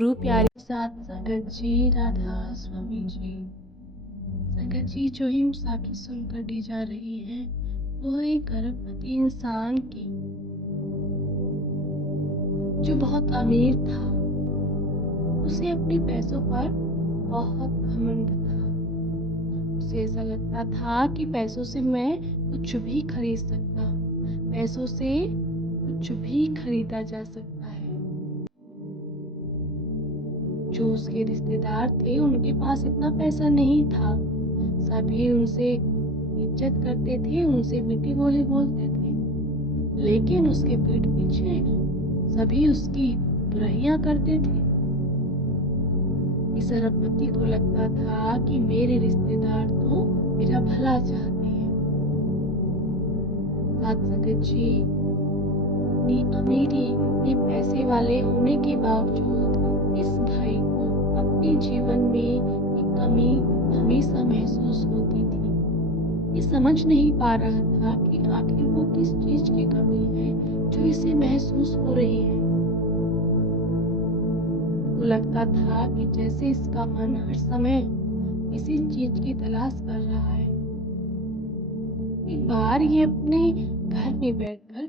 गुरु प्यारे साथ संगत जी, राधा स्वामी जी। संगत जी, जो ही साखी सुनकर दी जा रही है वो एक गर्भवती इंसान की, जो बहुत अमीर था। उसे अपने पैसों पर बहुत घमंड था। उसे ऐसा लगता था कि पैसों से मैं कुछ भी खरीद सकता, पैसों से कुछ भी खरीदा जा सकता है। जो उसके रिश्तेदार थे उनके पास इतना पैसा नहीं था। सभी उनसे इज्जत करते थे, उनसे मीठी बोली बोलते थे, लेकिन उसके पीठ पीछे सभी उसकी बुराइयां करते थे। इस अरबपति को लगता था कि मेरे रिश्तेदार तो मेरा भला चाहते हैं। साथ संगत जी, इतनी अमीरी, इतने पैसे वाले होने के बावजूद इस भाई को अपने जीवन में एक कमी हमेशा महसूस होती थी। ये समझ नहीं पा रहा था कि आखिर वो किस चीज की कमी है जो इसे महसूस हो रही है। वो लगता था कि जैसे इसका मन हर समय किसी चीज की तलाश कर रहा है। एक बार ये अपने घर में बैठकर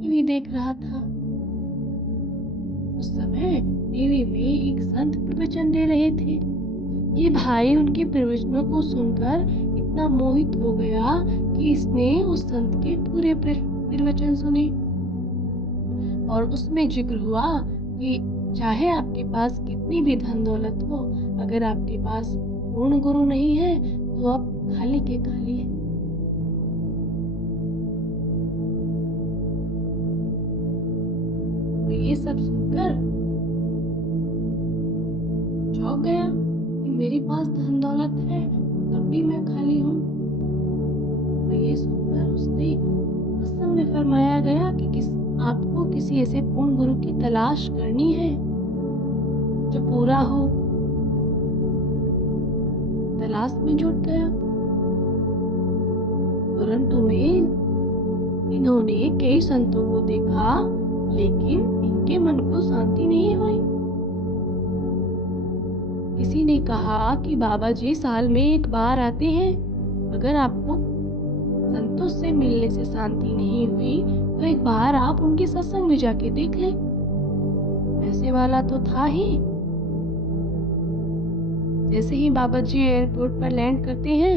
टीवी देख रहा था। उस समय टीवी में एक संत प्रवचन दे रहे थे। ये भाई उनके प्रवचनों को सुनकर इतना मोहित हो गया कि इसने उस संत के पूरे प्रवचन सुने। और उसमें जिक्र हुआ कि चाहे आपके पास कितनी भी धन दौलत हो, अगर आपके पास पूर्ण गुरु नहीं है तो आप खाली के खाली हैं। तो ये सब सुनकर चौंक गया कि मेरे पास धन दौलत है तब भी मैं खाली हूँ। तो ये सुनकर उसने सत्संग में फरमाया गया कि आपको किसी ऐसे पूर्ण गुरु की तलाश करनी है जो पूरा हो। तलाश में जुट गया। परंतु इन्होंने कई संतों को देखा, लेकिन इनके मन को शांति नहीं हुई। किसी ने कहा कि बाबा जी साल में एक बार आते हैं, अगर आपको संतों से मिलने से शांति नहीं हुई तो एक बार आप उनके सत्संग में जाके देख लें। पैसे वाला तो था ही। जैसे ही बाबा जी एयरपोर्ट पर लैंड करते हैं,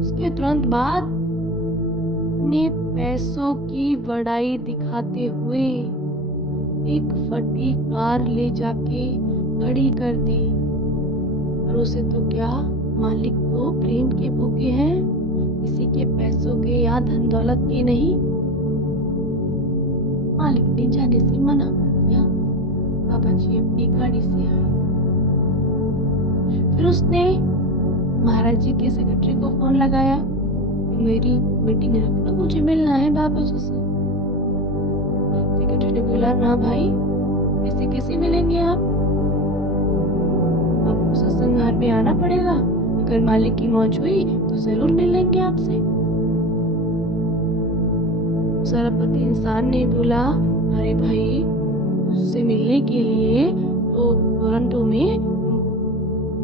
उसके तुरंत बाद अपने पैसों की बड़ाई दिखाते हुए एक फटी कार ले जाके खड़ी कर दी। और उसे तो क्या, मालिक तो प्रेम के भूखे हैं, किसी के पैसों के या धन दौलत के नहीं। मालिक ने जाने से मना कर दिया। बाबा जी अपनी गाड़ी से आए। फिर उसने महाराज जी के सेक्रेटरी को फोन लगाया, मेरी मीटिंग रख लो, मुझे मिलना है बाबा जी से। सेक्रेटरी ने बोला, ना भाई, ऐसे कैसे मिलेंगे आप, आपको सत्संग घर में आना पड़ेगा, अगर मालिक की मौज हुई तो जरूर मिलेंगे आपसे। सरपति इंसान ने बोला, अरे भाई, उससे मिलने के लिए तो टोरंटो में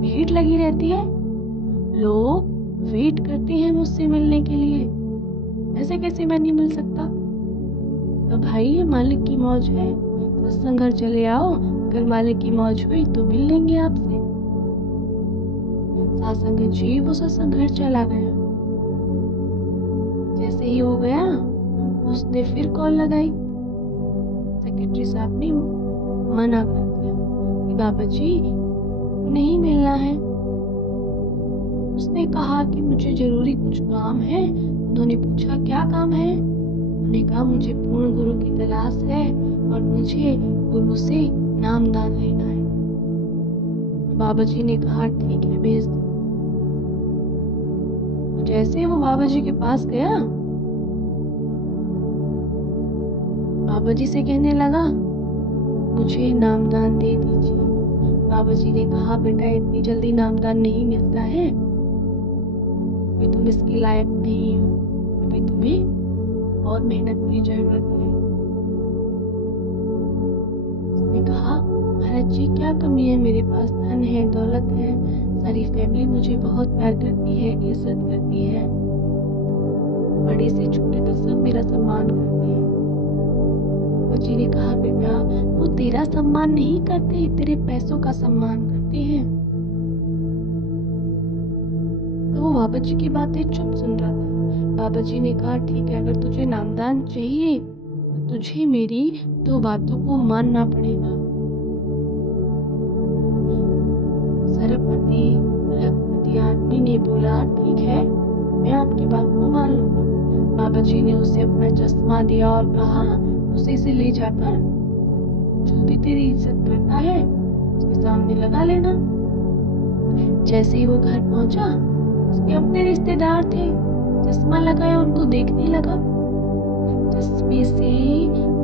भीड़ लगी रहती है, लोग वेट करते हैं मुझसे मिलने के लिए, ऐसे कैसे मैं नहीं मिल सकता। तो भाई, मालिक की मौज है, सत्संग घर चले आओ, अगर मालिक की मौज हुई तो मिल लेंगे आपसे। सासंग जी वो सत्संग घर चला गया। जैसे ही हो गया, उसने फिर कॉल लगाई। सेक्रेटरी साहब ने मना कर दिया कि बाबा जी नहीं मिलना है। उसने कहा कि मुझे जरूरी कुछ काम है। उन्होंने पूछा, क्या काम है? उन्होंने कहा, मुझे पूर्ण गुरु की तलाश है और मुझे गुरु से नामदान लेना है। बाबा जी ने कहा, ठीक है, भेज दो। जैसे वो बाबा जी के पास गया, बाबा जी से कहने लगा, मुझे नामदान दे दीजिए। बाबा जी ने कहा, बेटा, इतनी जल्दी नामदान नहीं मिलता है, अभी तुम इसके लायक नहीं हो, अभी तुम्हें और मेहनत की जरूरत है। कहा, महाराज जी क्या कमी है, मेरे पास धन है, दौलत है, सारी फैमिली मुझे बहुत प्यार करती है, इज्जत करती है, बड़े से छोटे तक सब मेरा सम्मान करते हैं। बाबा जी ने कहा, बेटा वो तेरा सम्मान नहीं करते, तेरे पैसों का सम्मान करते हैं। तो वो बाबा जी की बातें चुप सुन रहा था। बाबा जी ने कहा, ठीक है, अगर तुझे नामदान चाहिए तो तुझे मेरी 2 बातों को मानना पड़ेगा। सरबपति लखपति आदमी ने बोला, ठीक है, मैं आपकी बात को मान लूंगा। बाबा जी ने उसे अपना चश्मा दिया और कहा, उसे इसे ले जाकर जो भी तेरी इज्जत करता है उसके सामने लगा लेना। जैसे ही वो घर पहुंचा, उसके अपने रिश्तेदार थे, चश्मा लगाया, उनको देखने लगा। चश्मे से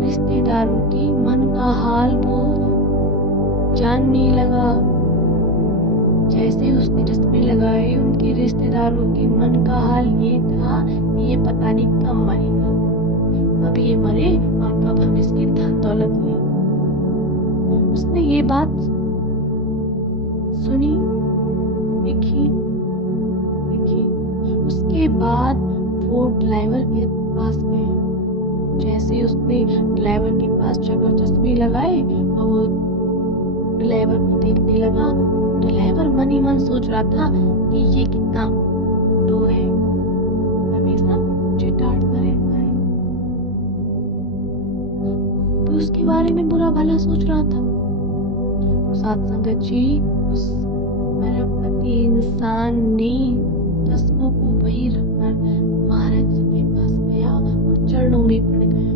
रिश्तेदारों की मन का हाल वो जानने लगा। जैसे उसने चश्मे लगाए, उनके रिश्तेदारों के मन का हाल ये था कि ये पता नहीं कब मरेगा, अब ये मरे और कब हम इसकी धन दौलत लें। उसने ये बात सुनी, लिखी लिखी। उसके बाद वो ड्राइवर के पास गए। जैसे उसने ड्राइवर के पास जाकर चश्मे लगाए और वो ड्राइवर को देखने लगा, ड्राइवर मन ही मन सोच रहा था कि ये कितना दो है, हमेशा मुझे डांटता रहता है। वो भी उसके बारे में बुरा भला सोच रहा था। साथ संगत जी, उस अरबपति इंसान ने चश्मों को वहीं रखकर महाराज जी के पास गया और चरणों में पड़ गया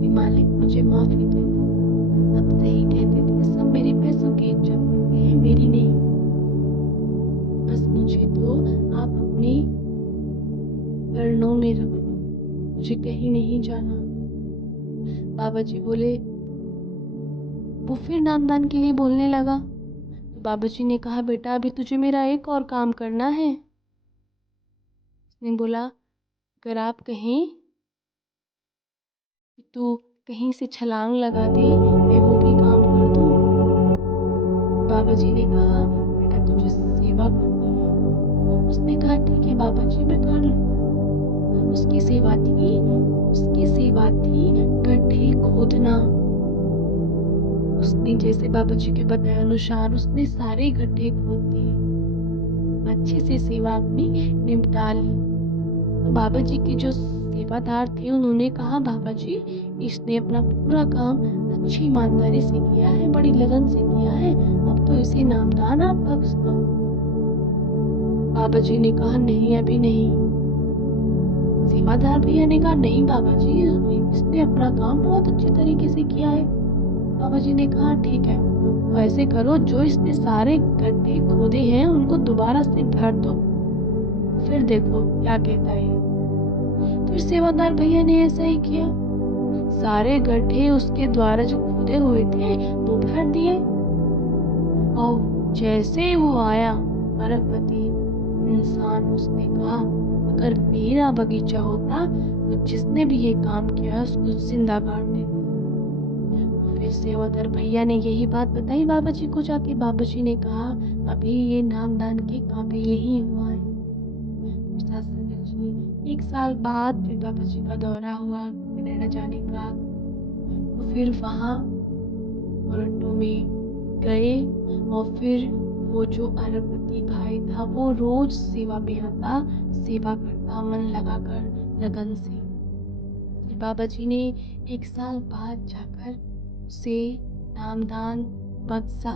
कि मालिक मुझे माफी दे दो, आप सही कहते थे, सब मेरे पैसों की इज्जत करते हैं, मेरी नहीं। बस मुझे तो आप अपने चरणों में रख लो, मुझे कहीं नहीं जाना। बाबा जी बोले, वो फिर नामदान के लिए बोलने लगा। तो बाबा जी ने कहा, बेटा अभी तुझे मेरा एक और काम करना है। उसने बोला, अगर आप कहें तो कहीं से छलांग लगा दे, मैं वो भी काम कर दूं। बाबा जी ने कहा, बेटा तुझे सेवा करनी है। उसने कहा, ठीक है बाबा जी, मैं कर लूंगा। उसकी सेवा थी गड्ढे खोदना। उसने जैसे बाबा जी के बताए अनुसार उसने सारे गड्ढे खोद दिए, अच्छे से सेवा अपनी निपटा ली। तो बाबा जी के जो सेवादार थे उन्होंने कहा, बाबा जी इसने अपना पूरा काम अच्छी ईमानदारी से किया है, बड़ी लगन से किया है, अब तो इसे नामदान आप बख्श दो। बाबा जी ने कहा, नहीं अभी नहीं। सेवादार भैया ने कहा, नहीं बाबा जी, इसने अपना काम बहुत अच्छे तरीके से किया है। बाबा जी ने कहा, ठीक है, तो ऐसे करो, जो इसने सारे गड्ढे खोदे हैं उनको दोबारा से भर दो, फिर देखो क्या कहता है। फिर सेवादार भैया ने ऐसा ही किया, सारे गड्ढे उसके द्वारा जो खोदे हुए थे वो भर दिए। और जैसे वो आया अरबपति इंसान, उसने कहा, अगर मेरा बगीचा होता तो जिसने भी ये काम किया उसको जिंदा गाड़ देता। फिर सेवादार भैया ने यही बात बताई बाबा जी को जाके। बाबा जी ने कहा, अभी ये नामदान के काम पे यही हुआ है। साथ संगत जी, 1 साल बाद फिर बाबा जी का दौरा हुआ कनाडा जाने का। तो फिर वहाँ टोरंटो में गए और फिर वो जो अरबपति भाई था वो रोज सेवा में आता, सेवा करता मन लगाकर लगन से। फिर बाबा जी ने 1 साल बाद जाकर उसे नामदान बख्शा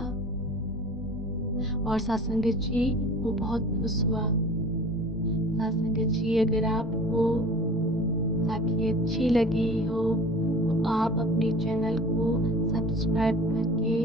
और सत्संगत जी वो बहुत खुश हुआ। सत्संगत जी, अगर आपको साखी अच्छी लगी हो तो आप अपने चैनल को सब्सक्राइब करके